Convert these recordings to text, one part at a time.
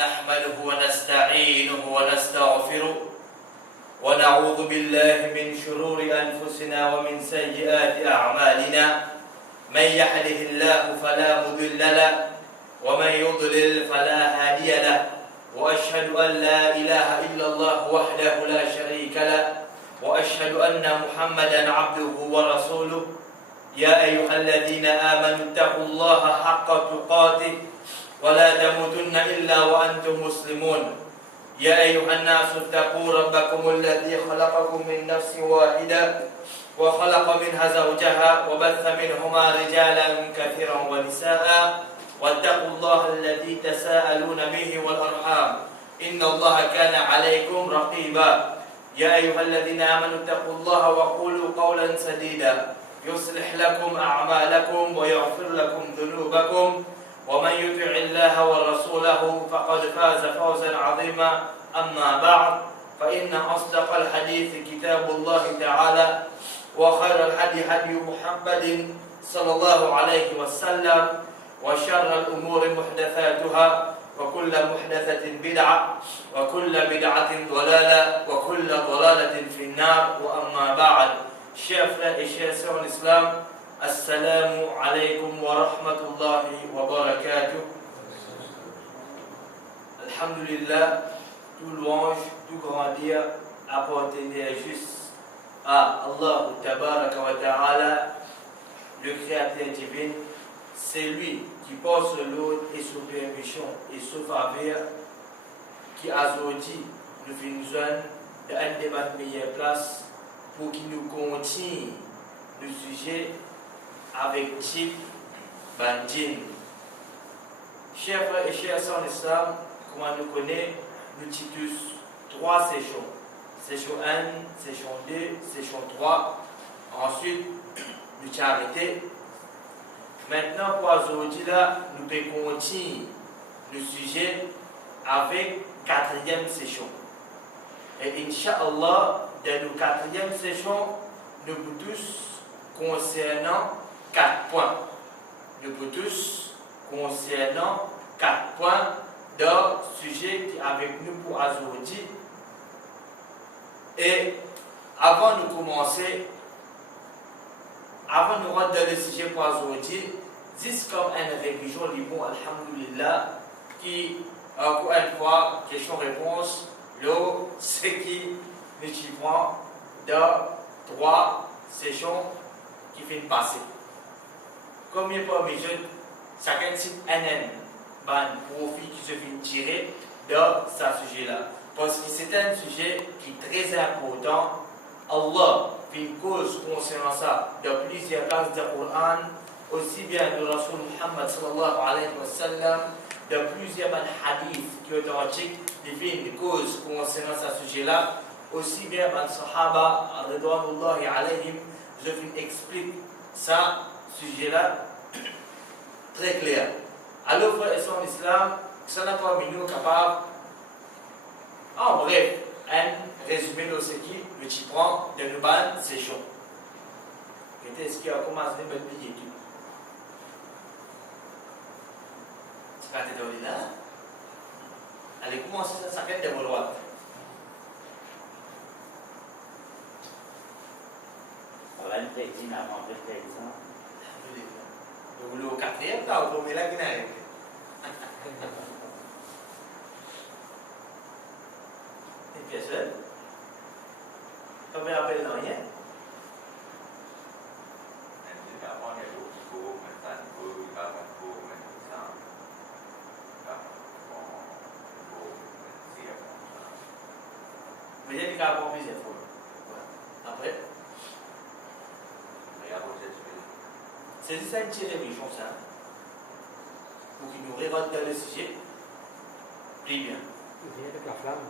نحمده ونستعينه ونستغفره ونعوذ بالله من شرور أنفسنا ومن سيئات أعمالنا. من يهده الله فلا مضل له ومن يضلل فلا هادي له، وأشهد أن لا إله إلا الله وحده لا شريك له، وأشهد أن محمدا عبده ورسوله. يا أيها الذين آمنوا اتقوا الله حق تقاته ولا تموتن إلا وأنتم مسلمون. يا أيها الناس اتقوا ربكم الذي خلقكم من نفس واحدة وخلق منها زوجها وبث منهما رجالا كثيرا ونساء، واتقوا الله الذي تساءلون به والأرحام إن الله كان عليكم رقيبا. يا أيها الذين آمنوا اتقوا الله وقولوا قولا سديدا يصلح لكم أعمالكم ويغفر لكم ذنوبكم، ومن يطع الله ورسوله فقد فاز فوزا عظيما. أما بعد، فإن أصدق الحديث كتاب الله تعالى، وخير الهدي هدي محمد صلى الله عليه وسلم، وشر الأمور محدثاتها، وكل محدثة بدعة، وكل بدعة ضلالة، وكل ضلالة في النار. وأما بعد، chers frères et chers sœurs en islam, assalamu alaikum wa rahmatullahi wa barakatuh. Alhamdulillah, tout louange, tout grandir appartenait juste à Allah Tabaraka wa Ta'ala, le créateur divin. C'est lui qui porte l'ordre et sous permission et sous faveur, qui a aujourd'hui nous fait une zone d'un débat de meilleure place pour qu'il nous continue le sujet avec type Bandin. Chers frères et chers sœurs en islam, comme on nous connaît, nous titus 3 sessions. Session 1, session 2, session 3. Ensuite, nous t'ai arrêté. Maintenant, pour aujourd'hui, là, nous pouvons continuer le sujet avec 4e session. Et Inch'Allah, dans nos 4e session, nous vous tous concernant 4 points. Nous vous tous concernant 4 points d'un sujet qui est avec nous pour aujourd'hui. Et avant de commencer, avant de rentrer dans le sujet pour aujourd'hui, juste comme une révision du mot Alhamdulillah, qui, encore une fois, question-réponse, ce qui nous prend dans 3 sessions qui viennent passer. Combien parmi les jeunes, chacun cite un profit qui se fait tirer dans ce sujet-là. Parce que c'est un sujet qui est très important. Allah fait une cause concernant ça dans plusieurs places du Coran, aussi bien de Rasul Muhammad sallallahu alayhi wa sallam, dans plusieurs hadiths qui sont authentiques, il fait une cause concernant ce sujet-là, aussi bien dans Sahaba, Ridwanullahi alayhim, je vous explique ça, sujet-là, très clair. Alors, frères et sœurs en islam, ça n'a pas mis nous capables, en bref, un résumé de ce qui le prend de nos bandes, c'est chaud. Qu'est-ce qui a commencé à me dire tout? C'est pas de là. Allez, commencer ça, ça de vouloir. Voilà une technique à manger de ça. Vous voulez au 4e, là, vous pouvez la guinée. Une pièce seule. Comme il appelle dans rien. Mais il y a des cas pour plusieurs fois. Après, c'est juste un petit révision, ça. Pour qu'il nous révolte dans le sujet. Plus bien. Il y a la flamme.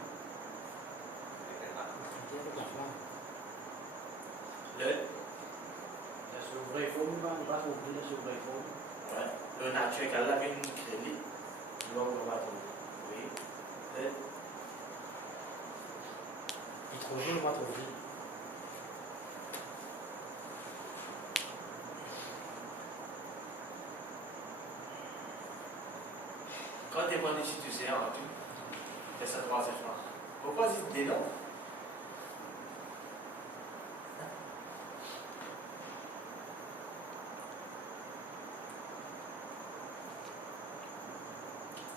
La souveraine, on va ouvrir la souveraine. Ouais. Le naturel, là, vient nous créer. L'homme va trouver. Oui. L'hydrogène, on va trouver. Quand tu es bon ici, tu sais, hein, tu fais ça 3 fois. Pourquoi c'est des noms?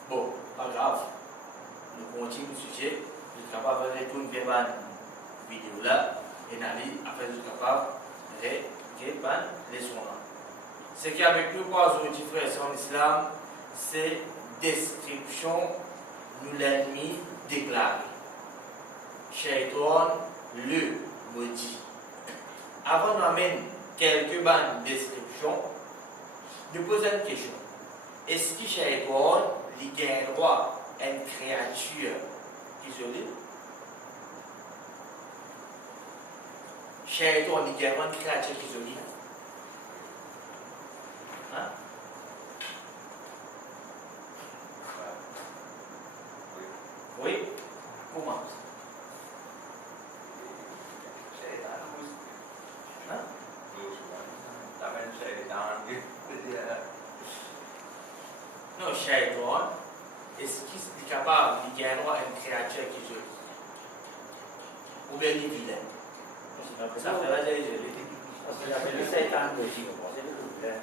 Bon, pas grave. Nous continuons le sujet. Nous sommes capables de retourner vers la vidéo là. Et après, nous sommes capables de regarder les soins. Ce qui est avec nous, aujourd'hui, frères et sœurs en islam, c'est description de l'ennemi déclaré. Shaitan, le maudit. Avant d'amener quelques bandes de description, nous posons une question. Est-ce que Shaitan, il a un droit à une créature isolée? Shaitan, il a une créature isolée. Hein? Oui? Comment? Hein? Non, Shaitan, est-ce qu'il est capable de gagner une créature qui joue? Ou bien il est vilain? Ça fait la j'ai parce que j'avais le Satan aussi, c'est le double.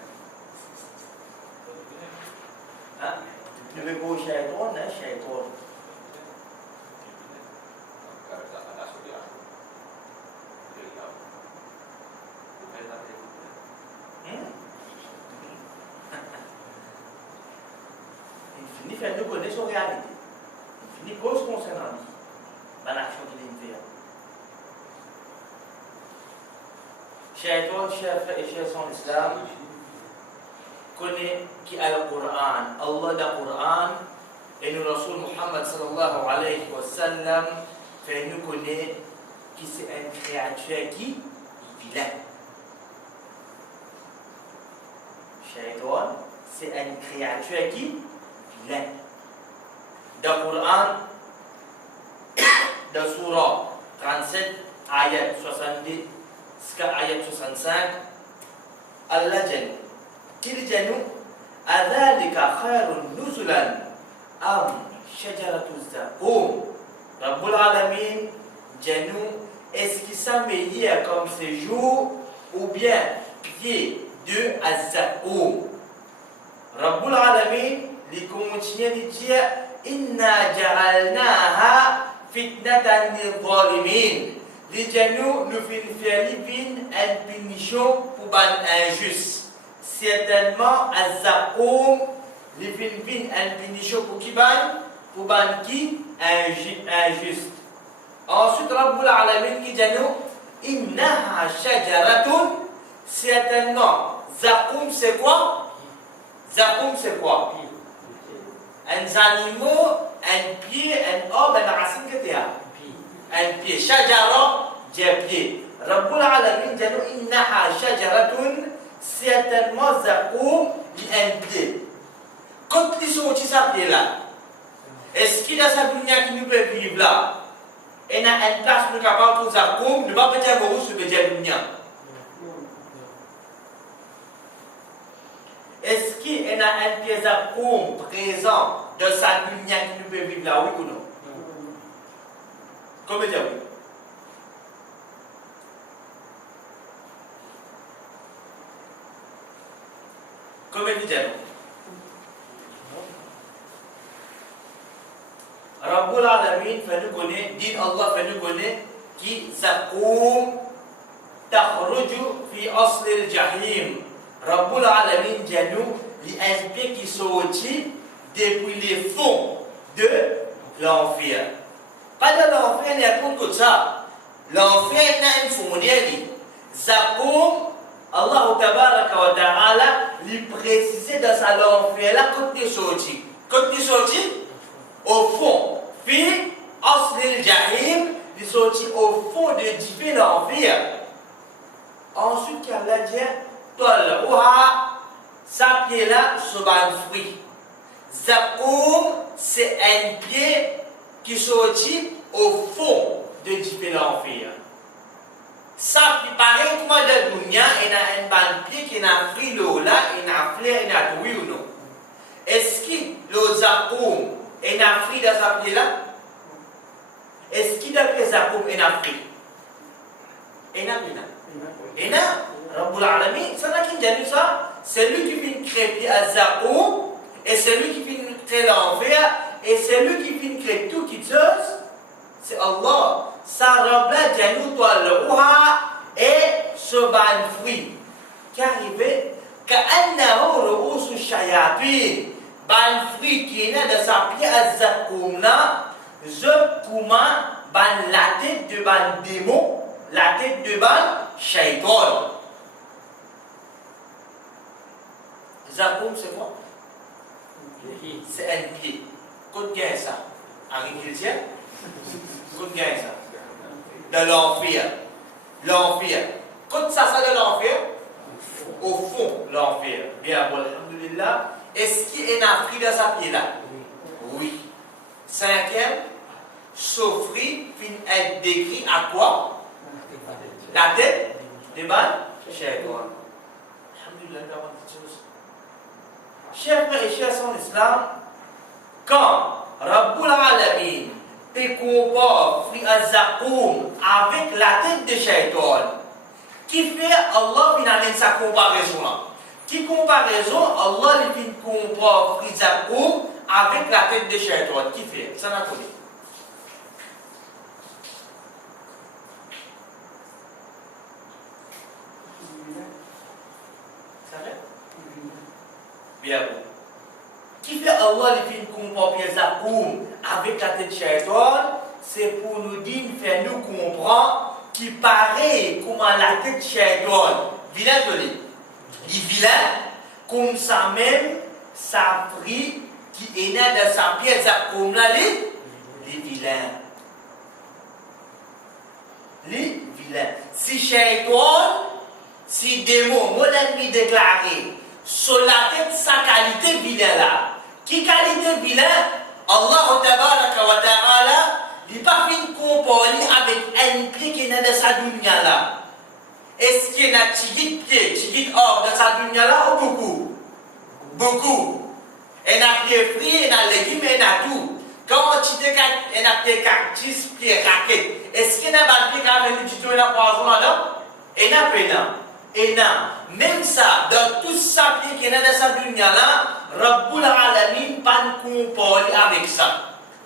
Hein? Le bébé Shaitan, hein, Shaitan. Il finit de connaître son réalité. Il finit cause concernant lui. Dans l'action qu'il a fait. Shaitan, chers frères et chers en islam, connaît qui a le Coran, Allah dans le Coran, et nous Rasul Muhammad sallallahu alayhi wa sallam, fait nous connaître qui c'est une créature qui est vilain. Shaitan, c'est une créature qui est vilain. Dans le Coran, dans Surah 37, ayat 70, jusqu'à ayat 65, Allah dit qu'il dit nous, Adhalika khairun nuzulan am shajaratu zaqum. Rabbul Alamin dit nous, est-ce qu'il s'est meilleur comme séjour ou bien pied de Azzaqum? Rabbul Alamin lui continue de dire, Inna ja'alnaha fitnatan lil zalimin. Les genoux nous faisons une punition pour les injustes. Certainement, Azzaqum, les faisons une punition pour qui? Pour les qui? Injustes. Ensuite, Rabbul Alamin qui dit nous, Innaha shajaratun. Certainement, Zaqum c'est quoi? Zaqum c'est quoi? Un animal, un pied, un homme, un racine que tu as. Un pied. Shajara, j'ai pied. Rabbul Alamin dit nous, Innaha shajaratun. Certainement, Zaqum, il a un pied. Quand ils sont aussi ça pied là, est-ce qu'il y a sa dunya qui nous peut vivre là? Et il y a une place pour capable pour Zaqum, ne pas peut-être que vous sur le dunya. Est-ce qu'il y a un pied Zaqum présent dans sa dunya qui nous peut vivre là, oui ou non? Comment dire oui? Comment dire non? Rabbul Alamin fait nous connaître, dit Allah fait nous connaître qui Zaqum takhruju fi asl al-jahim. Rabbul Alamin dit nous, les aspects qui sortent depuis les fonds de l'enfer. Pas de l'enfer, il n'y a pas que ça. L'enfer n'a une fondée. Zaqum, Allah Ta'ala lui précisait dans sa l'enfer là quand tu es sorti. Quand tu es sorti, au fond, puis Aslil Jahim, il est sorti au fond de Jibé l'enfer. Ensuite, Allah dit, Tol'uha, sa pied là, sur un fruit. Zaqum, c'est un pied qui sortit au fond de Jibé l'enfer. Ça paraît comme de dunya, il y a un pied qui a un fruit là, il y a un fleur, il y a oui ou non. Est-ce que le Zaqum Afrique dans sa pied là? Est-ce qu'il a fait Zakoum en Afrique? Et là, Rabbul Alamin, ça n'a qu'une dit ça, c'est lui qui vient créer à Zakoum, et c'est lui qui vient créer l'enfer, et c'est lui qui vient créer tout qui chose, c'est Allah. Ça Rabbla Janou toi le roi et ce ban fruit qui arrivait كأنه رؤوس الشياطين ban fruit qui est né de sa pied à Zakoum là, je comment ban la tête de ban démon, la tête de ban shaitan. Zakoum c'est quoi? C'est un pied. Qu'est-ce que ça? Agriculture? Qu'est-ce que ça? De l'enfer. L'enfer. Qu'est-ce ça de l'enfer? Au fond, l'enfer. Bien, bon, alhamdulillah. Est-ce qu'il y a une Afrique dans sa pied là? Oui. Cinquième, souffrir fin être décrit à quoi? La tête des balles? Shaitan. Alhamdulillah, d'avoir dit chose. Chers frères et chers en islam, quand Rabbul Alamin te compare Zakoum avec la tête de Shaitan, qui fait Allah finalement sa comparaison là? Qui comparaison Allah lui fait compare Zakoum avec la tête de Shaitan? Qui fait? Ça n'a pas dit. Ça fait? Bien bon. Qui fait Allah lui fait comparer Zakoum avec la tête de Shaitan? C'est pour nous dire, faire nous comprendre qui paraît comme la tête de Shaitan. Vilain joli. Il est vilain, comme ça même, sa frie qui est né de sa pièce Zakoum là, les vilains. Les vilains. Si Shaitan, si démon, mon ennemi déclaré, sur la tête sa qualité vilain là. Qui qualité vilain? Allah tabaraka wa ta'ala, il n'est pas fait comparer avec un pied qui est né de sa dunya là. Est-ce qu'il y a un petit pied, petit or dans sa dunya là ou beaucoup? Beaucoup. Il y a un pied frit, il y a un légume, il y a tout. Quand tu te gagnes, il y a un pied cactus, pied raquette. Est-ce qu'il y a un pied qui a venu du tout et un poison là-dedans? Il y a un pied là. Et non, même ça, dans tout ça qui est dans sa dunya là, Rabbul Alamin pas comparer avec ça.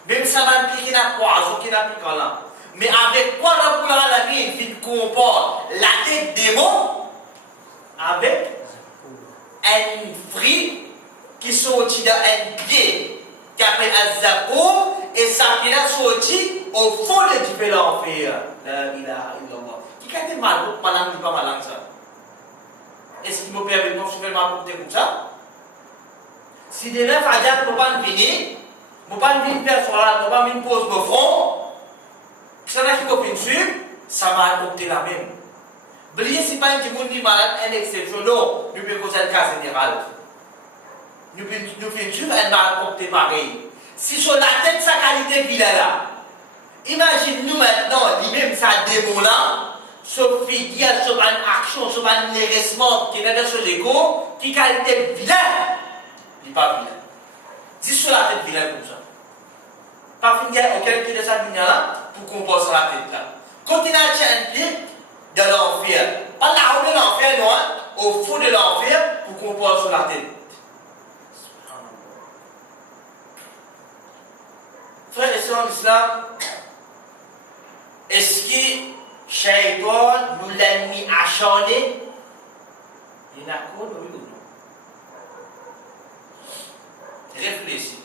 Même ça, man qui n'a poison, qui n'a piquant là. Mais avec quoi Rabbul Alamin il compare la tête démon avec un fruit qui sortit d'un pied qui appelle Zakoum et ça qui a sorti au fond de l'enfer. La ilaha illallah. Qui a été mal pour pas langue, pas mal langue ça. Est-ce qu'il me permet de faire ma portée comme ça? Si des neufs à dire que je ne peux pas venir, je ne peux pas venir faire sur la, je ne peux pas venir poser le front, ça n'a qui peut suivre, ça m'a apporté la même. Oubliez, si pas un petit monde qui est malade, un exception, non, nous pouvons causer le cas général. Nous pouvons suivre, elle m'a apporté pareil. Si sur la tête, sa qualité vilaine là, imagine-nous maintenant, lui-même, sa démon là, sauf figure, sauf une action, sauf un hérissement qui est dans ce légo, qui qualité vilaine. Il n'est pas vilain. Dis sur la tête vilaine comme ça. Pas finir auquel qui est de sa lumière là, pour qu'on passe sur la tête là. Continuez à tirer un pied de l'enfer. Pas là où de l'enfer, non, hein, au fond de l'enfer, pour qu'on passe sur la tête. Frères et sœurs en islam, est-ce que Shaitan nous l'a mis à chanter? Il y en a quoi, oui ou non? Réfléchis.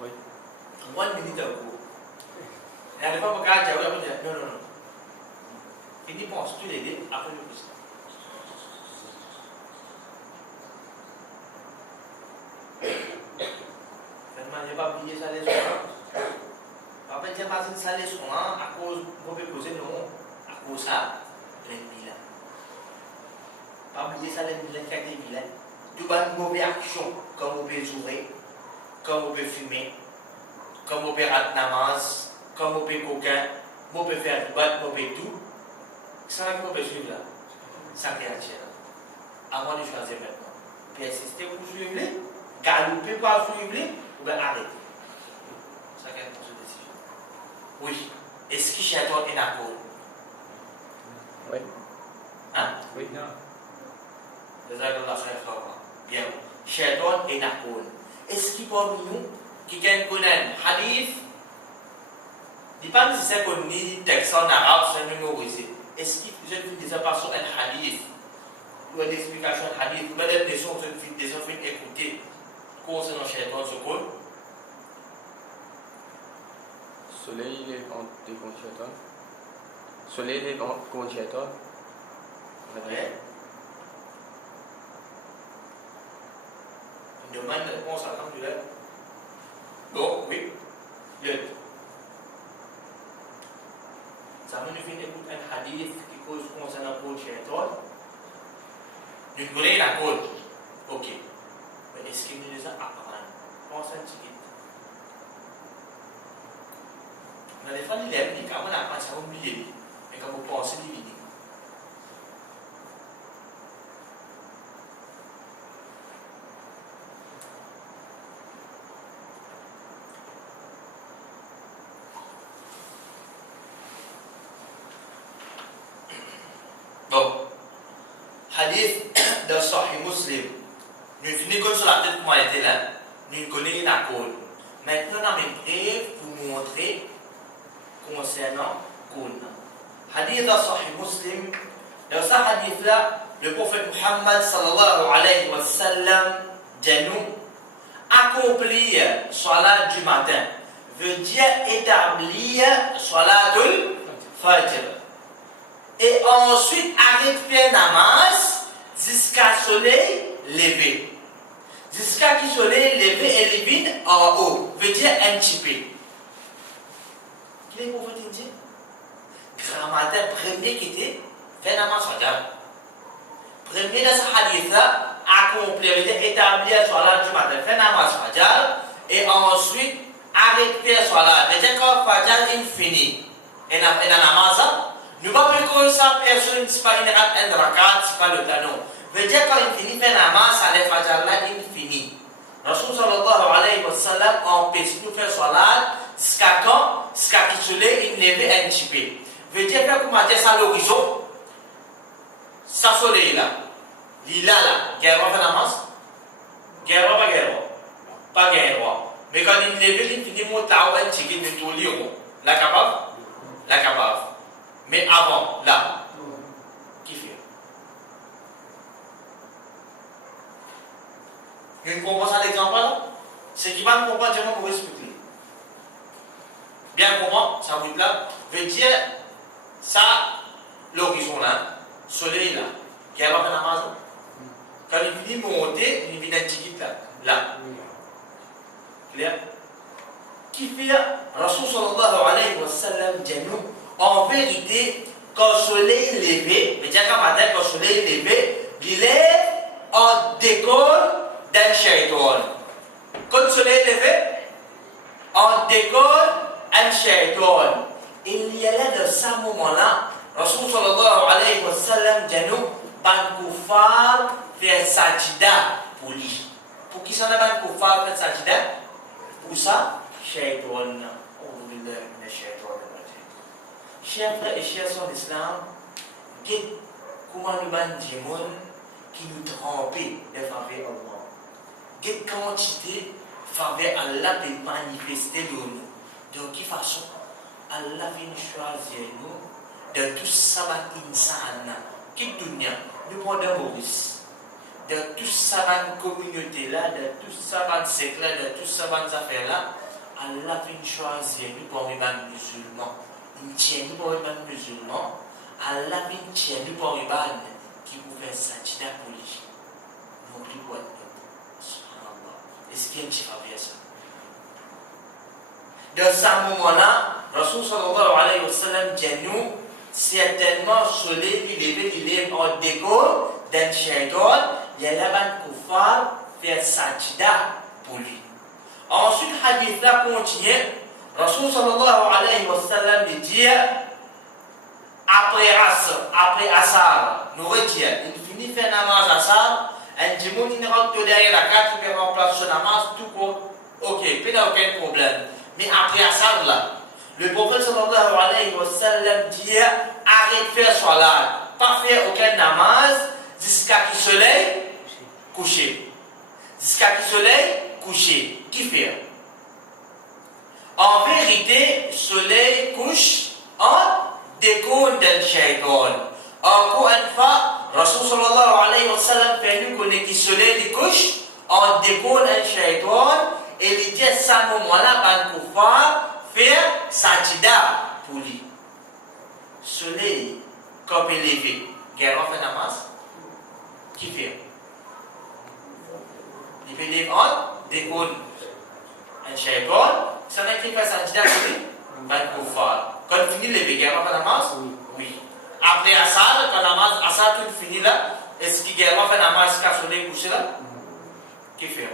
Oui. Moi, une minute à vous. Il n'y a pas de cas, tu vas dire non, non, non. Il y pense, tu l'aider, après le plus. Je n'ai pas oublié ça les soins. En fait, j'ai passé ça les soins à cause, vous pouvez poser non, à cause ça, l'ennemi là. Pas oublier ça l'ennemi là qui a été vilain. Tout va une mauvaise action, comme vous pouvez ouvrir, comme vous pouvez fumer, comme vous pouvez rater namaz, comme vous pouvez coquin, vous pouvez faire du bat, vous pouvez tout. Ça là que vous pouvez suivre là. Ça créature là. Avant de choisir maintenant. persister pour suivre, galoper pour suivre, ou bien arrêter. Ça quelle décision. Oui. Est-ce que Shaitan est d'accord? Oui. Hein? Oui. Bien. Shaitan est d'accord. Est-ce qu'il parmi nous, qui connaît un hadith, il pas nécessaire qu'on ait un texte en arabe, c'est mémorisé. Est-ce qu'il vous avez déjà passé un hadith, ou une explication de hadith, ou bien des leçons que vous avez déjà fait écouter concernant Shaitan, ce code? Soleil est contre Shaitan. Soleil est contre Shaitan. Ouais. Une demande de réponse à l'alhamdulillah. Bon, oui. Le. Ça nous fait écouter un hadith qui cause concernant le Shaitan. Nous connaissons la code. Ok. Mais est-ce qu'il nous a appris? Pense un petit peu. Dans les familles, les gens qui ont appris à oublier, mais quand vous pensez diviser. Bon, hadith de Sahih Muslim. Nous connaissons sur la tête comment elle était là. Nous connaissons la cause. Maintenant, on a une preuve pour montrer concernant Qur'an. Hadith de Sahih Muslim. Dans ce hadith-là, le prophète Muhammad sallallahu alayhi wa sallam dit nous accomplir salat du matin veut dire établir salatul fajr. Et ensuite arrête faire namaz jusqu'à soleil levé. Jusqu'à que soleil levé et levé en haut. Veut dire un petit peu. Quel est le prophète indien? Grand matin, premier qui était fait namaz fajr. Premier de ce hadith-là, accomplir, établir salat du matin, fait namaz fajr. Et ensuite arrête faire salat. Veut dire quand fajr est fini. Et dans namaz, nous ne pouvons pas que ça personne ne pas une rakat, c'est pas le canon. Veut dire quand il finit faire namaz, ça les fajr là, il finit. Rasul sallallahu alayhi wa sallam empêche nous faire salat jusqu'à quand? Jusqu'à qu'il soleil il lève un petit peu. Veut dire que comment dire ça l'horizon? Ça soleil là. Lila là. Guerre faire namaz? Guerre pas guerre. Pas guerre. Mais quand il lève, il finit mon taou un petit peu de tout lire. La capable? La capable. Mais avant, là, qui fait? Une compréhension d'exemple là? Ce qui va nous comprendre, je vais vous expliquer. Bien comprendre, ça veut dire ça, l'horizon là, soleil là, qui a pas fait namaz. Quand il finit de monter, il vient un petit là. Là. Clair? Qui fait? Rasul sallallahu alayhi wa sallam dit nous. En vérité, quand le soleil est levé, mais déjà quand matin, quand le soleil est levé, il est en décolle d'un shaitan. Quand le soleil est levé, en décolle un shaitan. Il y a là de ce moment-là, Rasul sallallahu alayhi wa sallam dit nous, ban koufar fait sajida pour lui. Pour qui ça n'a ban koufar fait sajida? Pour ça, shaitan. Chers frères et chers sœurs d'Islam, comment nous avons des gens qui nous trompent de faveur Allah. Quelle quantité de faveur Allah peut manifester de nous. De quelle façon Allah vient choisir nous de tout ça insan. Quelle dunya, nous prenons Maurice. De tout ça communauté là, de tout ça secte là, de tout ça affaires là, Allah vient choisir nous pour les musulmans. Il tient nous pour les musulmans, Allah vient tient nous pour les qui vous fait sajida pour lui. Donc, lui pour être subhanallah. Est-ce qu'il y a un petit faveur ça? Dans ce moment-là, Rasul sallallahu alayhi wa sallam dit nous, certainement, soleil, il est en déco d'un shaitan, il y a là-bas koufar faire sajida pour lui. Ensuite, hadith là continue. Rasul sallallahu alayhi wa sallam dit après Asar, nous retire, il finit faire namaz Asar, Un dimanche, il rentre derrière la carte, il peut remplacer son namaz, tout quoi. Ok, il n'y a aucun problème. Mais après ça, là, le prophète sallallahu alayhi wa sallam dit arrête de faire salat, pas faire aucun namaz jusqu'à qu'il soleil couché. Jusqu'à qu'il soleil couché. Qui fait? En vérité, soleil couche en découle d'un shaitan. Encore une fois, Rasul sallallahu alayhi wa sallam fait nous connaître que soleil couche en découle un shaitan et il dit à ce moment-là, ban koufar faire sajida pour lui. Soleil, comme élevé, guerre en fait namaz, qui fait? Il fait des en découle un shaitan. Ça n'a été fait sajida pour lui, ban koufar. Quand il finit les guerres en fait namaz, oui. Après Assad, quand namaz Assad tout finit là, est-ce qu'il guerre en fait namaz quand le soleil couché là? Qui fait?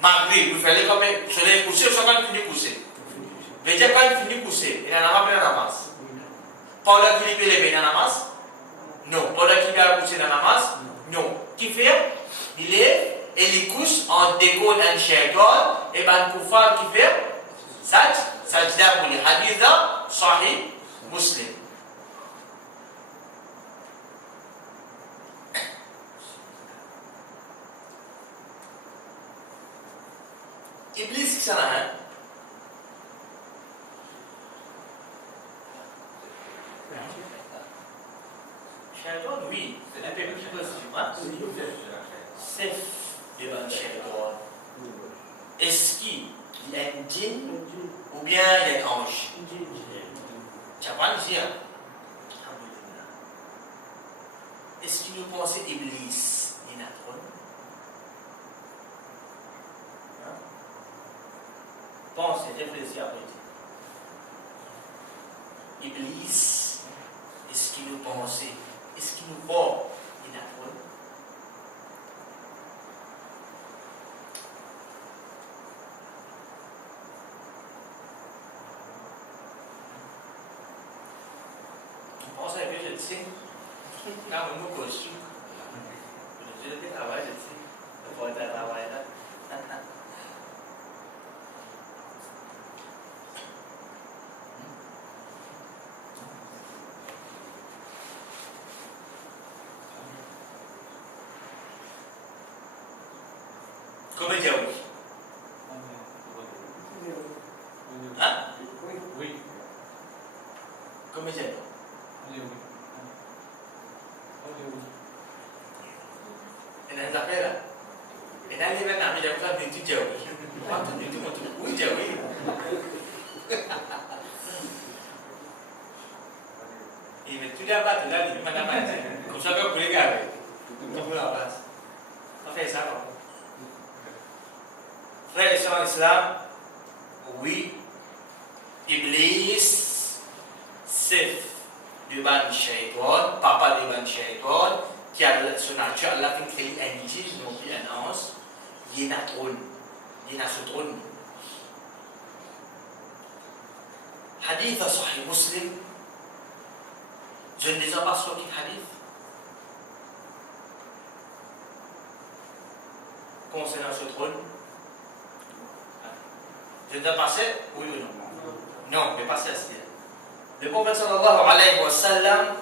Maghrib, vous faites comme le soleil couché, ou quand il finit couché? Déjà quand il finit couché, il n'a pas pris la namaz. Pendant qu'il est levé dans la namaz? Non. Pendant qu'il est couché dans la namaz? Non. Qui fait? Il est et il couche en décolle un shaitan et ban koufar qui fait? Sajda pour les hadith dans Sahih Muslim. Iblis qui s'en a un? Shaitan, oui, c'est un peu plus possible. C'est devant shaitan. Est-ce qu'il y a un djinn ou bien il y a un ange? Tu n'as pas le dire. Est-ce que nous pensons Iblis il a trop? Pensez, réfléchissez après. Iblis, est-ce qu'il nous pense? Est-ce qu'il nous voit? Il a trop? Pensez que je sais. Quand on nous coach, je le travail, je sais. Il faut être à travail là. Comment dire oui? Hein? Oui. Comment dire? Et dans les affaires là, et dans les événements, il y a besoin de tout dire oui. Pas tout dire tout, oui dire oui. Il met tout là-bas, tout là, il met madame, comme ça, vous les gars, tout pour la place. On fait ça, non? Frères et sœurs en islam, oui, Iblis, c'est du ban shaitan, papa du ban shaitan, qui a son nature, Allah fait créer un djinn, non plus un ange, il y a un trône, il y a un trône. Hadith à Sahih Muslim, je ne les ai pas sur quel hadith. Concernant ce trône, je dois passer, oui ou non? Non, mais passer à ce qu'il y a. Le prophète sallallahu alayhi wa sallam,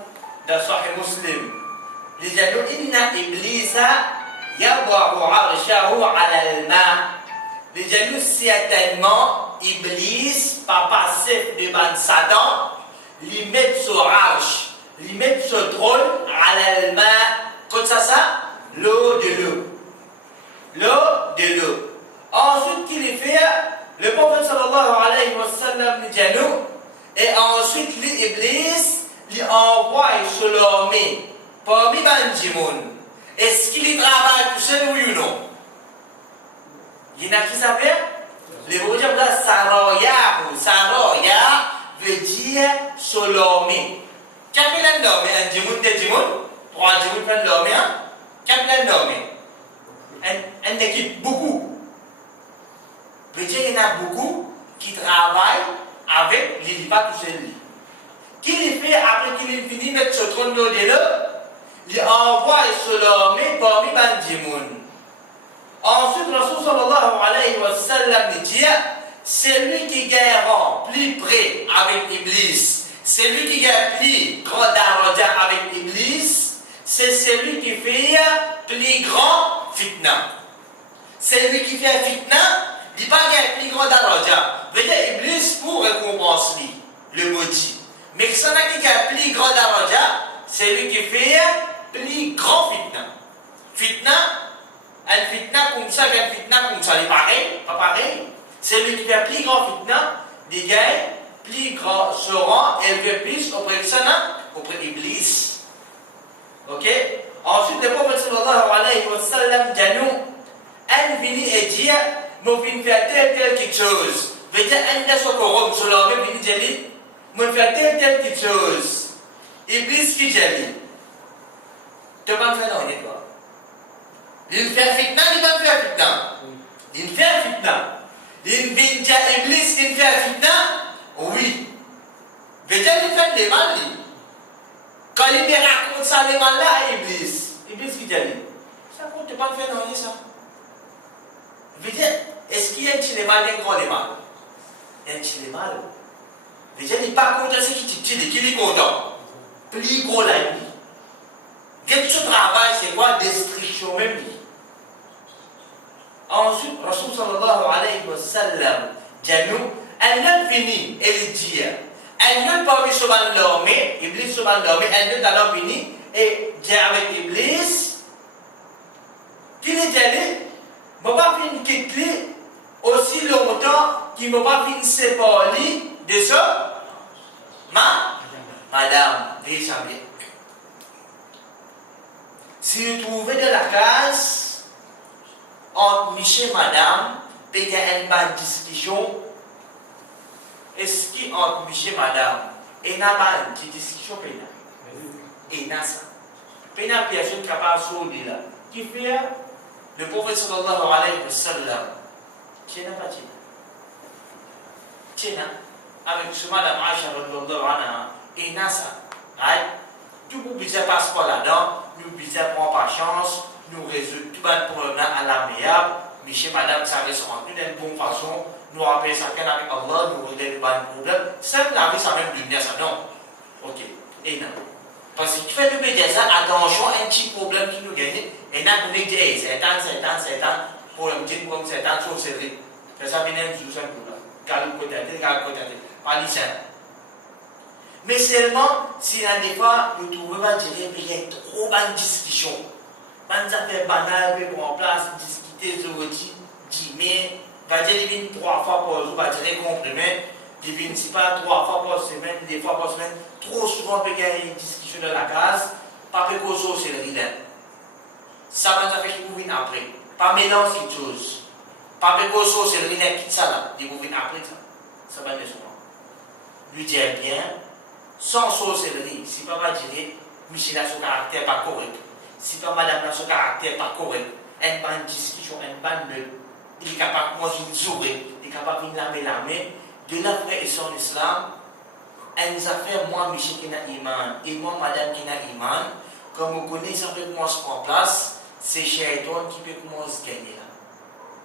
dans Sahih Muslim, il dit Inna Iblisa yadwa'u arshahu ala al-ma. Il dit certainement, Iblis, papa chef devant Satan, lui met son arche, lui met son trône ala al-ma. Comme ça, l'eau de l'eau. L'eau de l'eau. Ensuite, qu'il est fait, le prophète sallallahu alayhi wa sallam lui dit et ensuite l'Iblis lui envoie sur l'armée parmi Banjimoun. Est-ce qu'il y travaille tout seul, oui ou non? Il y en a qui savent? Les mots de Saroya veut dire sur l'armée. Capitaine d'armée, un Jimoun, deux Jimoun, trois Jimoun prennent l'armée, capitaine d'armée. Une équipe, beaucoup. Veut dire qu'il y en a beaucoup qui travaillent avec les pas tout seul. Qu'il fait après qu'il finit de mettre ce trône de l'eau, il envoie se l'homme parmi Bandimoun. Ensuite, Rasul sallallahu alayhi wa sallam dit, celui qui gagnera plus près avec Iblis, celui qui gagne plus grand daraja avec Iblis, c'est celui qui fait plus grand fitna. Celui qui fait fitna, il pas gagner plus grand daraja. Veut dire Iblis pour récompenser le maudit. Mais celui qui gagne plus grand daraja, c'est lui qui fait plus grand fitna. Fitna, un fitna comme ça, un fitna comme ça, c'est pareil, pas pareil. Celui qui fait plus grand fitna, il gagne plus grand sera élevé plus auprès de ça, auprès d'Iblis. Ok? Ensuite, le prophète sallallahu alayhi wa sallam dit nous, elle vient et dit, mon fin fait telle quelque chose. Veut dire, elle n'a pas corrompu, cela veut dire, mon fait telle quelque chose. Iblis qui dit, tu vas faire non, toi. Il fait fitna, il va faire fitna. Il fait fitna. Il vient dire Iblis qui fait fitna, oui. Veut dire, il fait des mal. Quand il me raconte ça, les mal là à Iblis. Iblis qui dit, ça compte pas faire non, ça. Veut dire, est-ce qu'il y a un petit mal, un grand mal? Il y a un petit mal. Veut dire, il n'est pas content, c'est qui est content. Plus gros la vie. Dès que ce travail, c'est quoi? Destruction même vie. Ensuite, Rasul sallallahu alayhi wa sallam dit nous, elle ne finit, elle dit, elle ne pas se bandormer, Iblis se bandormer, elle ne alors finit, et dit avec Iblis, qu'il est allé, je ne vais pas finir quitter aussi longtemps qu'il ne va pas finir séparer de ça. Madame, déchambrée. Si vous trouvez de la case entre Michel et Madame, il y a une bonne discussion. Est-ce qu'il y a entre Michel et Madame, il y a une petite discussion? Il y a ça. Il y a une personne capable de sauver là. Qui fait le prophète sallallahu alayhi wa sallam? Tiens, pas tiens. Tiens, avec ce Madame Aisha radhiyallahu anha. Et ça, tout le monde passe par là-dedans, nous prendre patience, nous résoudre tout le problème à l'amiable, Michel, madame, ça reste en une bonne façon, nous rappelons ça avec Allah, nous résoudre le problème, ça la vie, ça même lumière, ça non. Ok, et non. Parce que tu fais le dire ça, attention, un petit problème qui nous gagne, et là, on dit, hey, c'est un, problème, dit comme c'est un, chose, c'est vrai. Ça vient de nous, car le côté, pas dit ça. Mais seulement, si des fois, nous trouvons qu'il y a trop de discussions. Quand ça fait banal, on peut en place, discuter, dîner, va dire qu'il vient 3 fois par jour, va dire comprimé, il vient si pas 3 fois par semaine, des fois par semaine, trop souvent, on peut gagner une discussion dans la case, pas que cause c'est le rideau. Ça va faire qu'il vous vienne après. Pas mélanger quelque chose. Pas que cause c'est le rideau, quitte ça là, il vous vienne après ça. Ça va être souvent. Lui dire bien. Sans sorcellerie, si pas dire, Michel a son caractère pas correct, si pas madame a son caractère pas correct, une bonne discussion, une bonne lutte, il est capable de manger une souris, il est capable de laver la main, de la frère et son islam, une affaire, moi, Michel qui n'a iman, et moi, madame qui n'a iman, comme vous connaissez, ça peut commencer en place, c'est Shaitan qui peut commencer à gagner là.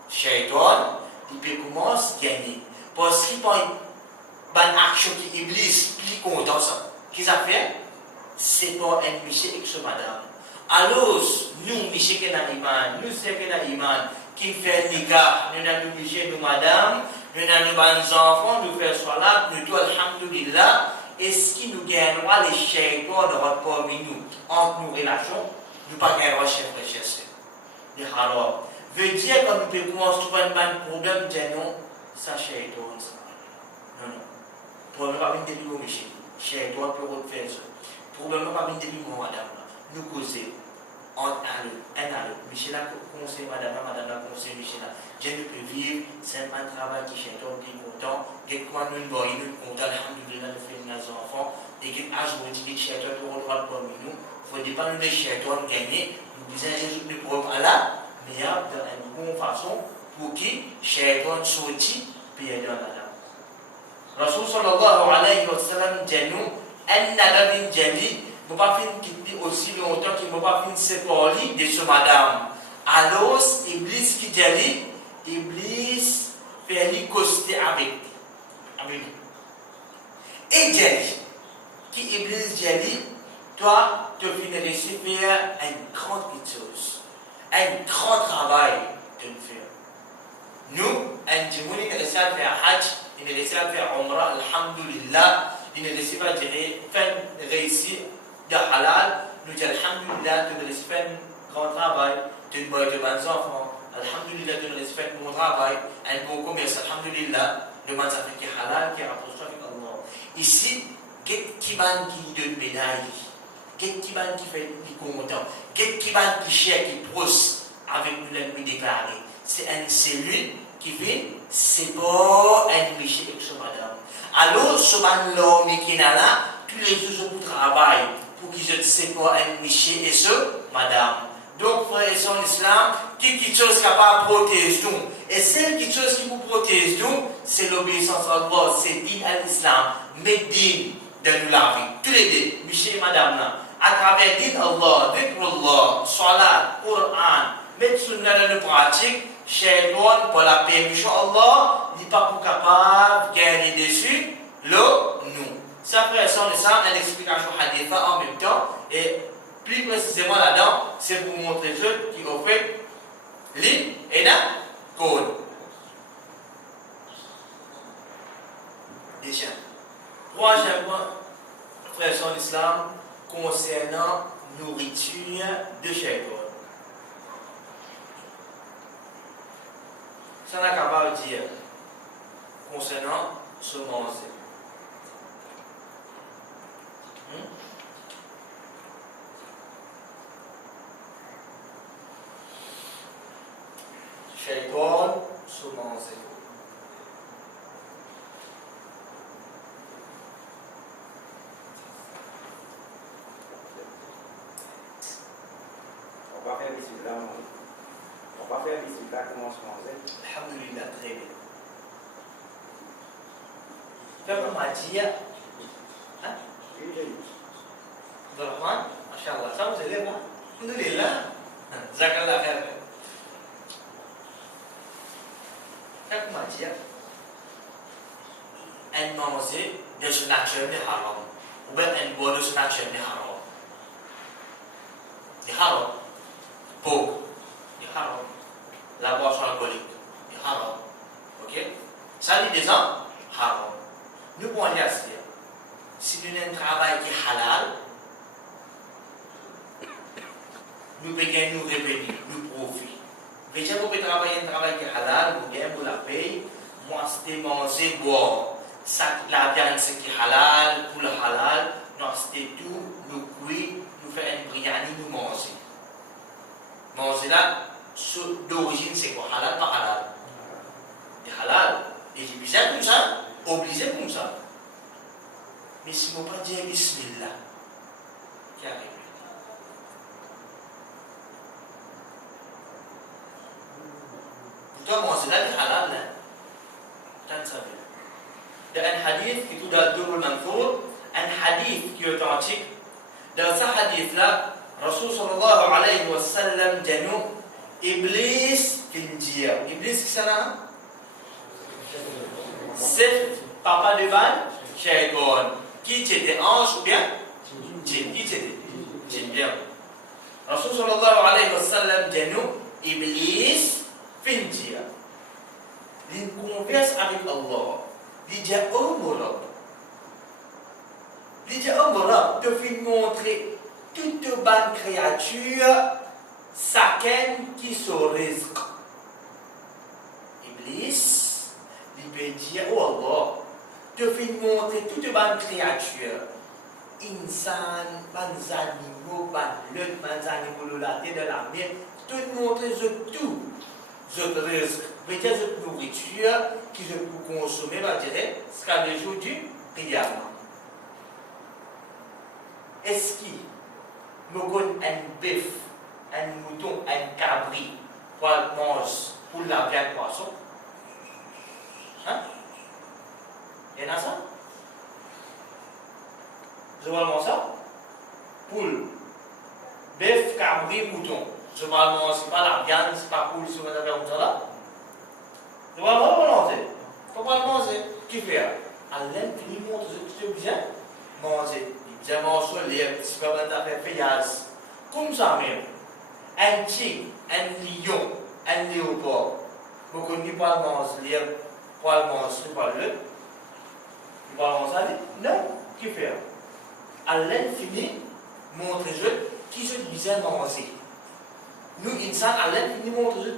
Shaitan, il peut commencer à gagner. Parce qu'il prend une action qui Iblis, plus content ça. Qu'est-ce qu'il a fait? C'est pas un Michel et ce madame. Alors, nous, Michel qui n'a iman, nous, c'est qui n'a iman, qui fait nikah, nous avons Michel, nous, madame, nous avons nos enfants, nous faisons salat, nous, tout, alhamdulillah, est-ce qu'il nous gagnera les shaitans de votre parmi nous, entre nos relations, nous pas gagnera chef et chef. Les haram. Veut dire que nous pouvons trouver un problème, dire non, ça shaitan, ça. Non, non. Problème pas venir depuis mon Michel. Shaitan peut refaire ça. Problème pas venir depuis mon madame. Nous causer. Un à l'autre. Michel a conseillé madame a conseillé Michel. Je ne peux vivre, c'est un travail qui shaitan qui est content. Dès que nous nous voyons, nous content, alhamdulillah, de faire nos enfants. Et que âge vous dit que shaitan peut refaire parmi nous. Il faut pas nous laisser shaitan gagner. Nous disons résoudre le problème à la meilleure, dans une bonne façon, pour que shaitan sorti, puis aider dans la Rasul sallallahu alayhi wa sallam dit nous, un nabin jali, je ne vais pas quitter aussi longtemps qu'il ne va pas séparer de ce madame. Alors, Iblis qui dit, Iblis fait lui coster avec lui. Et dit, qui Iblis dit, toi, tu finirais de faire une grande chose, un grand travail de faire. Nous, un dimanche, il essaie de faire Hajj, il essaie de faire Umrah, Alhamdulillah, il essaie de faire réussir de halal, nous disons Alhamdulillah, tu essaie de faire un grand travail, tu as de bons enfants, Alhamdulillah, tu essaie de faire un bon travail, un bon commerce, Alhamdulillah, le bons enfants qui est halal, qui rapproche avec Allah. Ici, qui va qui donne médaille, qui fait qui content, qui cherche, qui pose avec nous l'ennemi déclaré. C'est lui qui vient, c'est pas un méchant avec ce madame. Alors, ce l'homme qui est là, tous les jours pour travail, pour qu'il ne soit pas un méchant et ce madame. Donc, frères et sœurs en islam, quelque chose qui n'a pas protège nous. Et celle qui chose qui vous protège nous, c'est l'obéissance à Allah, c'est din à l'islam, mais din de nous la vie. Tous les deux, monsieur et madame là, à travers din Allah, dhikrullah, salat, Coran, mettre sunna dans nos pratiques, Shaitan, pour la permission Allah, n'est pas pour capable de gagner dessus, le nous. Ça, frère et sœurs, c'est une explication hadith en même temps, et plus précisément là-dedans, c'est pour vous montrer ceux qui ont fait l'île et la code. Déjà. Troisième point, frère et sœurs en islam, concernant nourriture de Shaitan. Ça n'a qu'à pas dire concernant ce manger. Shaitan se manger. On va faire bismillah. On va faire bismillah, comment se manger. Alhamdulillah, très bien. Faire comme à dire. Hein? Abdurrahman, Masha'Allah, ça vous allez voir. Alhamdulillah. Zakallah khair. Faire comme à dire. Un manger de ce nature de haram. Ou bien un bois de ce nature de haram. De haram. Pour. De haram. La boisson alcoolique, c'est haram. Ok? Ça dit des gens, haram. Nous pouvons dire ça. Si nous avons un travail qui est halal, nous pouvons nous revenir, nous profiter. Déjà, vous pouvez travailler un travail qui est halal, vous gagnez, vous la payez. Moi, c'était manger, boire. Ça, la viande, c'est qui est halal, pour le halal. Non, c'était tout, nous cuire, nous faire un biryani, nous manger. Manger là, d'origine, c'est quoi? Halal, pas halal? C'est halal. Et j'ai obligé comme ça, obligé comme ça. Mais si on ne pas dire bismillah, qui arrive? Pourtant, manger là, c'est halal, là. Tant ça veut. Il y a un hadith qui est tout dans le double manfour, un hadith qui est authentique. Dans ce hadith-là, Rasul sallallahu alayhi wa sallam dit Iblis findir. Iblis qui c'est là? C'est papa de balle, Shaitan. Qui était ange ou bien? Djinn. Qui était? Djinn, bien. Rasul sallallahu alayhi wa sallam dit Iblis findir. Il converse avec Allah. Il dit oh mon Rab. Il dit oh mon Rab, te fait montrer toute bonne créature. Chacun qui se risque. Iblis, il peut dire, oh Allah, te fait montrer toute bonne créature. Insan, les animaux, les animaux de la terre, de la mer, te montrer tout. Je risque. Mais il y a cette nourriture qui je peux consommer, va dire, ce qu'a le jour du qiyamah. Est-ce qu'il me donne un bœuf? Un mouton, un cabri, pour manger pour la viande poisson. Hein? Il y en a ça? Vous avez ça? poule, bœuf, cabri, mouton. Je parle non, c'est pas la viande, c'est pas poule, c'est pas comme ça là. Tu vas pas manger. Tu vas pas manger. Qui fait? À l'infini, montre ce que tu bien manger. Bien manger les petits pas faire feuillage. Comme ça même. Un tigre, un lion, un léopard. Vous connaissez pas manger, pas manger, pas le. Tu vas manger? Non. Qui fait? À l'infini, montre-je qui se disait manger. Nous, insan, à l'infini, montre-je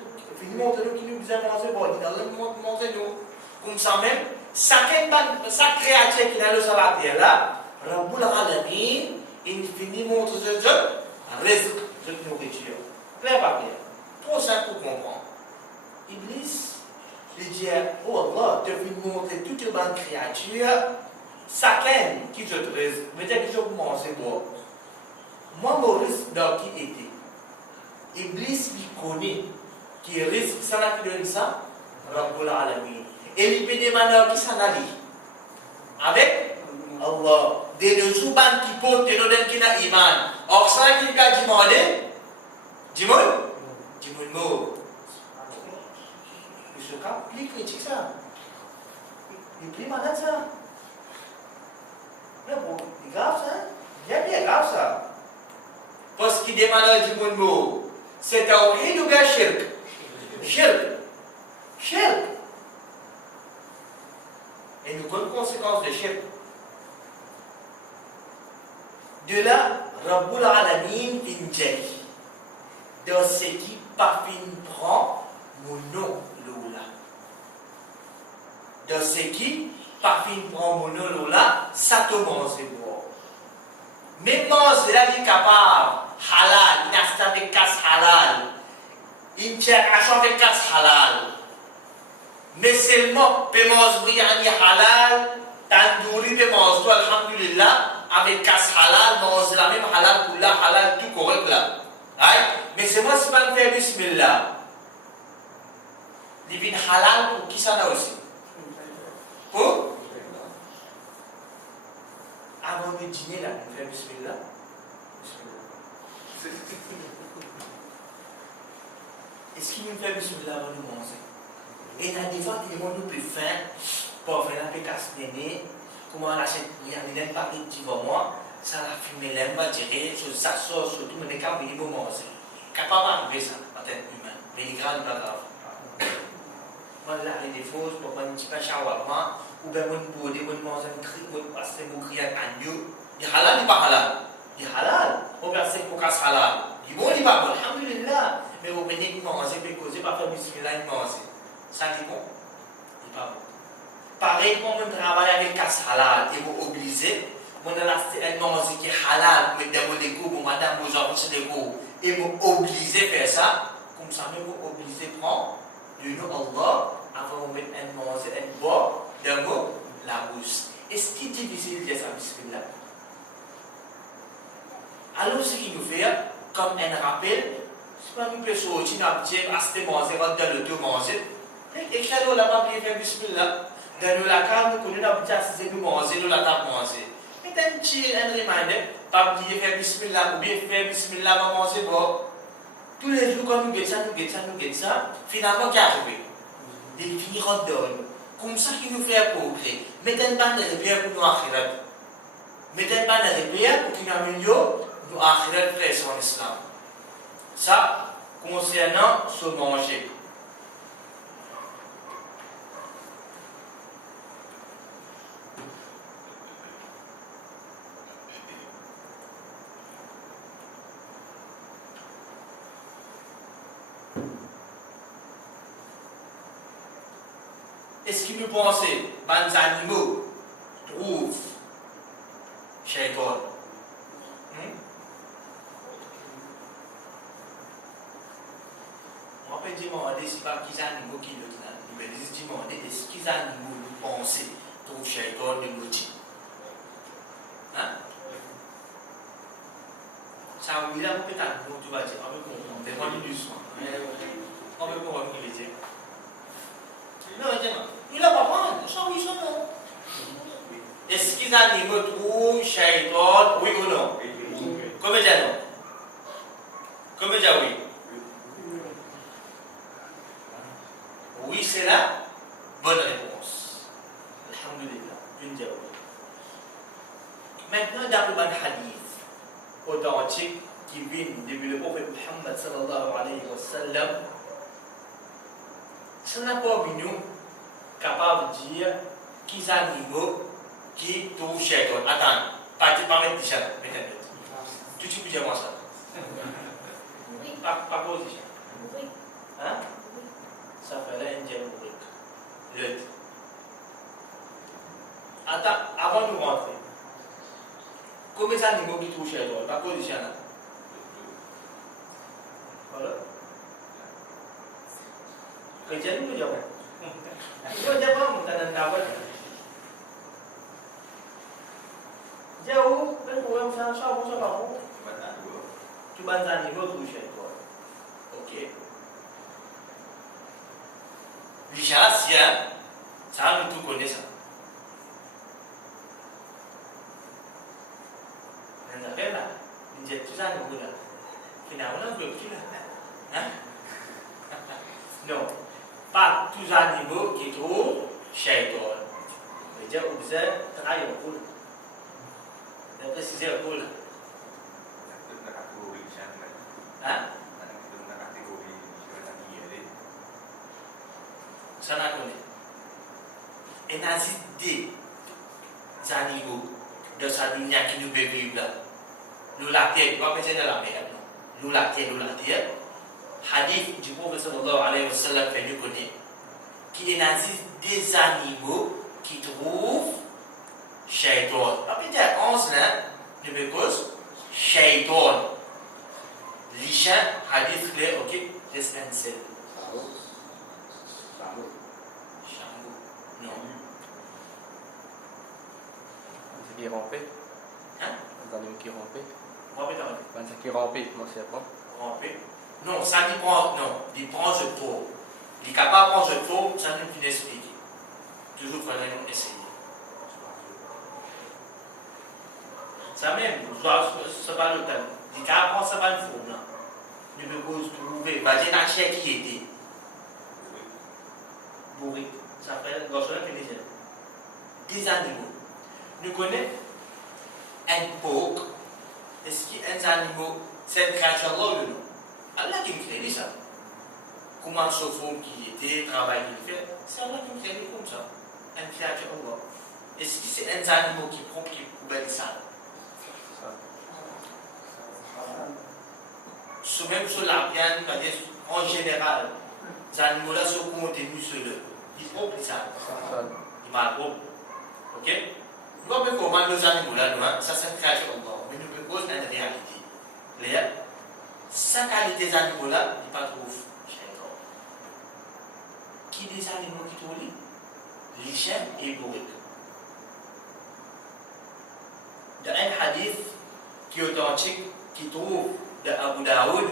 qui nous disait manger. Bon, il a montré nous. Comme ça même, chaque créature qui est dans la terre là, Rabbul Alamin, infini montre-je risque de nourriture. Clair pas clair? Trop simple pour comprendre. Iblis, il dit, oh Allah, tu veux montrer toutes les bonnes créatures. Chacun qui te dresse, mais dès que je commence à boire, moi, Maurice, dans qui était, Iblis, il connaît, qui risque, ça n'a qui donne ça, Rabbul Alamin. Et il peut demander qui s'en allait. Avec Allah. Des deux souban qui portent, des deux qui n'a iman. Or, ça qui a demandé, dis-moi, mot. Je suis capable, il critique ça. Il est plus malade ça. Mais bon, c'est grave ça. Bien grave ça. Parce qu'il demande du bon mot. C'est tawhid ou bien shirk? Shirk. Et nous connaissons les conséquences de shirk. De là, Rabbul Alamin Injali. De ce qui parfum prend mon nom Lola. De ce qui parfum prend mon nom Lola, ça te mange boire. Même manger là, il est capable. Halal, il a acheté des casse halal. Il a acheté des casse halal. Mais seulement, peut manger biryani halal, tandoori peut manger, alhamdulillah, avec casse halal, manger la même halal pour la halal, tout correct là. Mais c'est moi qui vais faire bismillah. Il vient halal pour qui ça là aussi? Pour? Avant de dîner là, on fait bismillah. Est-ce qu'il nous fait bismillah avant de manger? Et dans des fois, les gens nous plus faim, pour faire un peu casse-néné, comment on achète, il y a une partie de moi, ça la fumée, l'aime pas tirer, ça sort, surtout, mais les cas, il faut manger. Capable d'arriver ça, en tant qu'humain, mais il est grave, pas grave. Moi, là, il y a des fausses, pour prendre un petit peu de shawarma, ou bien, on peut manger un cri, on passe un cri à agneau. Il est halal, il n'est pas halal. Il est halal, on verse un casse halal. Il est bon, il n'est pas bon, alhamdulillah. Mais vous venez de manger, vous causez, pas faire bismillah, il mange. Ça c'est bon. Il n'est pas bon. Pareil, quand on travaille avec casse halal et vous obligez, on a un manger qui est halal, mais dans les goûts, pour madame, vous en faites des goûts, et vous obligez à faire ça, comme ça, vous obligez à prendre du nom Allah avant de mettre un manger, un boire, dans la bouche. Est-ce qu'il est difficile de dire ça, bismillah? Alors, ce qu'il nous fait, comme un rappel, c'est pas une personne qui n'a pas acheté manger, quand dans le tout manger. Et quand on n'a pas fait bismillah, dans le lac, nous connaissons la petite nous manger, nous la table manger. Mais d'un petit reminder, pas oublier faire bismillah, ou bien faire bismillah, va manger, bon. Tous les jours, quand nous guettons ça, finalement, qu'est-ce qui arrive? Des finir en donne. Comme ça qu'il nous fait un progrès. Mettez pas de repères pour nous akhirat. Mettez pas de repères pour qu'il nous améliore nous akhirat frères en islam. Ça, concernant se manger. Est-ce que nous pensons que les animaux trouvent Shaitan? On peut demander si pas qui animaux qui le disent. On peut demander est-ce qu'ils animaux nous pensent trouvent Shaitan de nous dire. Ça oui là peut-être tu vas dire on peut comprendre. Mais on du soin. On peut comprendre ce qu'il dit. Non, il n'a pas prendre, ça oui, ça non. Est-ce qu'ils animaux trouvent Shaitan, oui ou non? Comme dire oui? Oui, c'est la bonne réponse. Alhamdulillah, une dire oui. Maintenant, dans le hadith authentique qui vient depuis le prophète Muhammad sallallahu alayhi wa sallam, ce n'est pas venu capable de dire qui sont les animaux qui touchent Shaitan. Attends, pas mettre déjà, tu peux dire moi ça? Oui. Pas position. Oui. Hein? Oui. Ça fait là un diabolique. Le. Attends, avant de rentrer, combien d'animaux qui touchent Shaitan? Pas position là. Voilà. Kerja dulu jawab. Kau jawab tanah dapat. Jauh, kan kurang sama aku. Cuba tanya dulu tu syaitan. Okey. Lishasia, saya tu konesa. Nanda kena, injek tu sana guna. Kenapa nak buat macam ni? Hein? Non. Pas tous les animaux qui trouvent Shaitan. C'est-à-dire, on disait, travaille au cool. On a précisé au cool. Hein? Ça n'a connu. Et il y a des animaux de sa dunya qui nous vivent là. Nous la terre, on va penser dans la mer. Nous la terre. Hadith du prophète sallallahu alayhi wa sallam fait nous connaître qu'il existe des animaux qui trouvent Shaitan. Après, il y a 11 là, de me cause Shaitan. L'isha, hadith clair, ok, just answer. Shambo. Non. C'est qui rampait? Hein? Les animaux qui rampaient. Rampé, C'est qui rampait, moi c'est pas. rampé. Non, ça dépend, non, il prend ce tour. Il est capable de prendre ce tour, ça ne peut pas expliquer. Toujours quand même essayer. Ça même, c'est pas le cas. Il est capable de prendre ça pas une forme là. Il peut trouver, il va dire un chien qui était bourré. Ça fait, lorsque on finit, des animaux. Nous connaissons un porc. Est-ce qu'il y a un animal, cette créature-là, non? Allah qui me crée ça. Comment ce fond qui était, travail qu'il fait, c'est Allah qui me crée comme ça. Un créature Allah. Est-ce que c'est un animal qui prend qui poubelle ça? Ce même sur la viande, en général, les animaux-là sont contenus sur le. Ils prennent ça. Ils marquent. Ok? Nous avons comment nos animaux-là, ça c'est une créature Allah. Mais nous proposons une réalité. Claire? Sa qualité des animaux-là, il n'y a pas trop Shaitan. Qui des animaux qui trouvent les chiens et les bourriques. Il y a un hadith qui est authentique, qui trouve de Abu Daoud.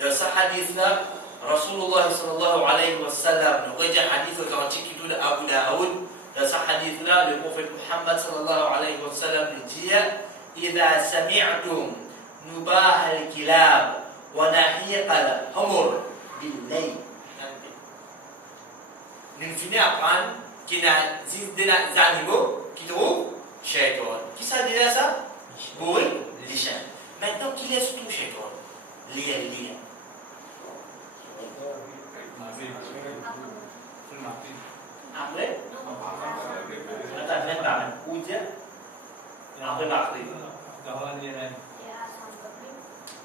Dans ce hadith-là, Rasulullah sallallahu alayhi wa sallam, nous regarde un hadith authentique qui trouve de Abu Daoud. Dans ce hadith-là, le prophète Muhammad sallallahu alayhi wa sallam dit إذا سمعتم نباح الكلاب ونحيق الحمر بالليل. Nous finissons à apprendre qu'il y a des animaux qui trouvent Shaitan. Qui ça dit ça? Oui, les chiens. Maintenant, qui laisse tout Shaitan? Lire. Après? Attends, même pas. Où dire? Après Maghrib.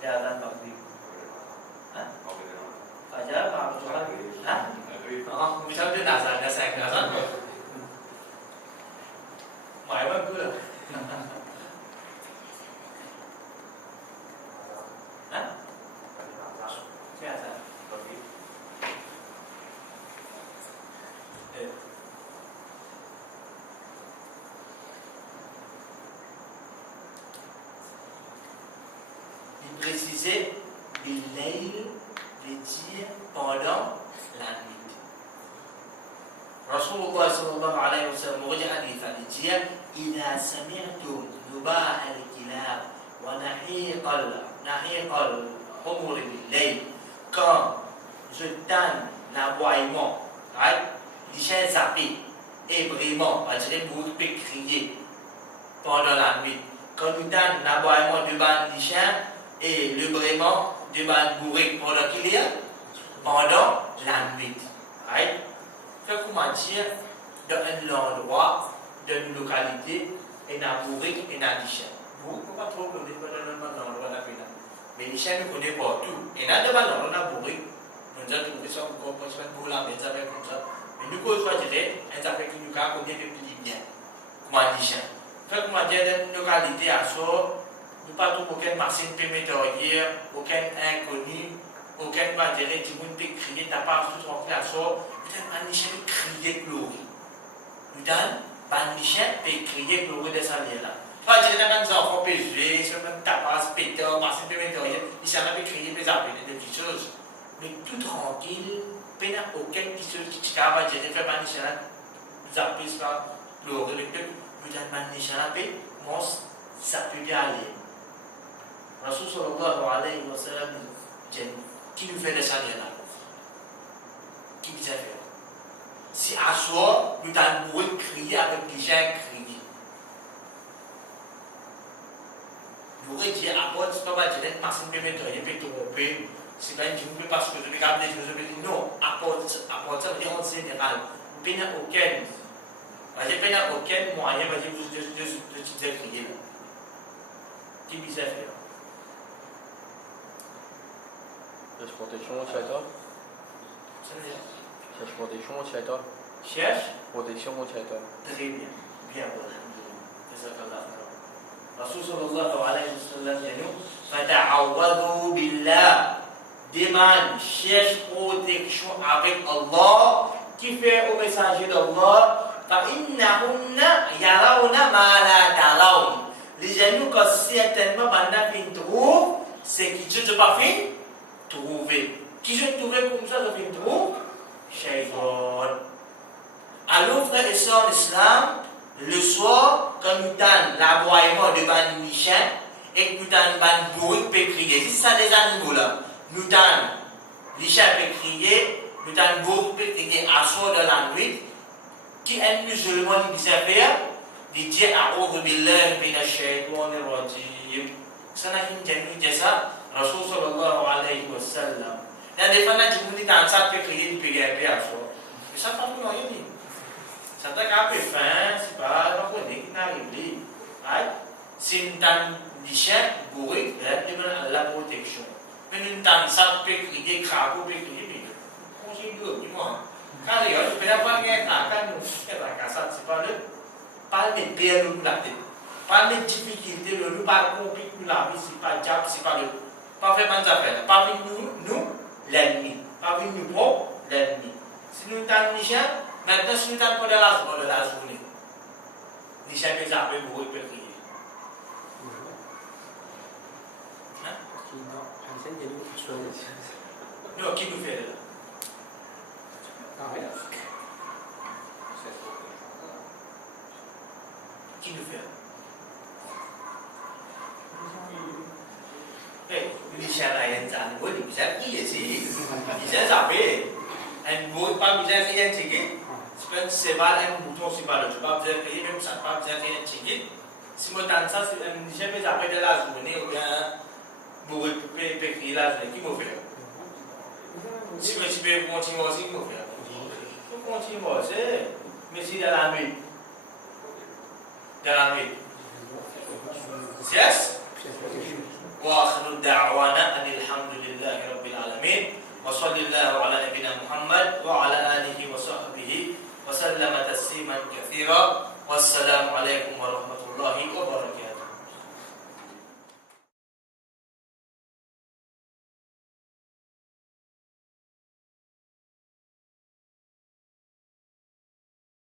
Ya azan Maghrib. Hah? Fajar apa Jumat? Hah? Oh, misalnya dia nazar, saya nazar. Mãi mà cứ là. Hả? Cái azan Maghrib. Il précisait بالليل, veut dire pendant la nuit. Rasulullah sallallahu alayhi wa sallam regarde hadith, il dit إذا سمعتم نباح الكلاب ونحيق humuri bil-layl. Quand je donne l'aboiement, right? Les chiens zappés, et vraiment, on dirait que vous pouvez crier pendant la nuit. Quand nous donne l'aboiement devant les chiens et le braiement devant le bourrique pendant qu'il y a, pendant la nuit. Right? Fait comment dire, dans un endroit, dans une localité, il y a un bourrique et il y a des chiens. Vous ne pouvez pas trop connaître dans l'endroit là. Mais les chiens nous connaissent partout. Et là, devant l'endroit, on a bourrique. Nous avons trouvé ça encore pour se faire pour la maison avec comme ça. Mais nous, quand on soit direct, on a fait que nous avons connaît le plus bien. Comment les chiens. Fait comment dire, dans une localité à sort, nous pas trouver aucune machine permettorière, aucun inconnu, aucun matériel qui vous peut crier, t'as pas tout rempli à sort. Peut-être un chien peut crier glory. Nous donne, un chien peut crier glory de sa vie là. Pas dire que les enfants peuvent jouer, sur même tapas, pétard, machine permettorière, ils savent pas crier, ils appeler des petites choses. Mais tout tranquille, il n'y a aucune chose qui va dire que les chien là, nous appelons ça glory. Le peuple, nous donne les chien là, ça peut bien aller. Rasul sallallahu alayhi wa sallam dit, qui nous fait de ça là? Qui nous a fait? Si à soi, nous avons crier avec les gens crier. Nous aurions dit à quoi tu peux pas dire que machine peut mettre, il peut tromper. C'est pas une chose parce que je regarde les choses, je dis non, à quoi ça veut dire en général. Il n'y a aucun. Il n'y a aucun moyen de te crier là. Qui nous a fait? Cherche protection au château. Cherche protection au château. Cherche Protection au château. très bien. Bien, c'est ça qu'on a fait. Rasul sallallahu alayhi wa sallam dit nous, fata'awwadu billah. Demande, cherche protection avec Allah, qui fait au messager d'Allah. فَإِنَّهُنَّ يَرَوْنَ مَا لَا تَرَوْنَ. Les gens nous certainement pendant qu'ils trouvent, c'est qu'ils ne pas fait trouver. Qui je trouvais comme ça, je fais trouver Shaitan. Alors, frères et sœurs en islam, le soir, quand nous donnons l'aboiement devant les chiens et que nous donnons le bruit peut crier, c'est ça les animaux là. Nous donnons, les chiens peuvent crier, nous donnons le bruit peut crier à soir de la nuit. Qui est musulman qui sait faire? Il dit A'udhu billahi minash shaitanir rajim. Ça n'a qu'une dit ça. Rasul sallallahu alayhi wa sallam. Il y a des fois qui vous disent que ça peut crier, il peut gagner à soi. Mais ça ne fait pas rien. Ça t'a qu'à peu fin, c'est pas un qui n'arrive pas. Si nous avons des chiens bourrés, il y a la protection. Mais nous avons ça peut crier, crapaud peut crier, mais on s'y doit, dis-moi. Quand il y a un peu de temps, c'est pas le père de la tête. Pas les difficultés, le pas compliqué de la vie, c'est pas le diable, c'est pas le. Pas vraiment ça fait. Pas nous, l'ennemi. Pas nous, propre, l'ennemi. Si nous avons les chiens, maintenant, si nous avons de la journée, les chiens peuvent appeler pour eux, peuvent crier. Non, qui nous fait là? Qui nous fait? Les chiens là, ils ont un les chiens qui est ici. Les chiens s'appellent. Un mot, pas bien rien ticket. C'est pas un bouton, c'est pas le job. Pas bien payé, même ça, pas bien rien ticket. Si moi, dans ça, c'est un chien qui s'appelle de la journée ou bien pour écrire la journée. Qui m'a fait? Si tu peux continuer aussi, qui m'a fait? Tu continues aussi. Mais c'est dans la nuit. Dans la nuit. Yes? وآخر دعوانا أن الحمد لله رب العالمين وصلى الله على نبينا محمد وعلى آله وصحبه وسلم تسليما كثيرا والسلام عليكم ورحمة الله وبركاته.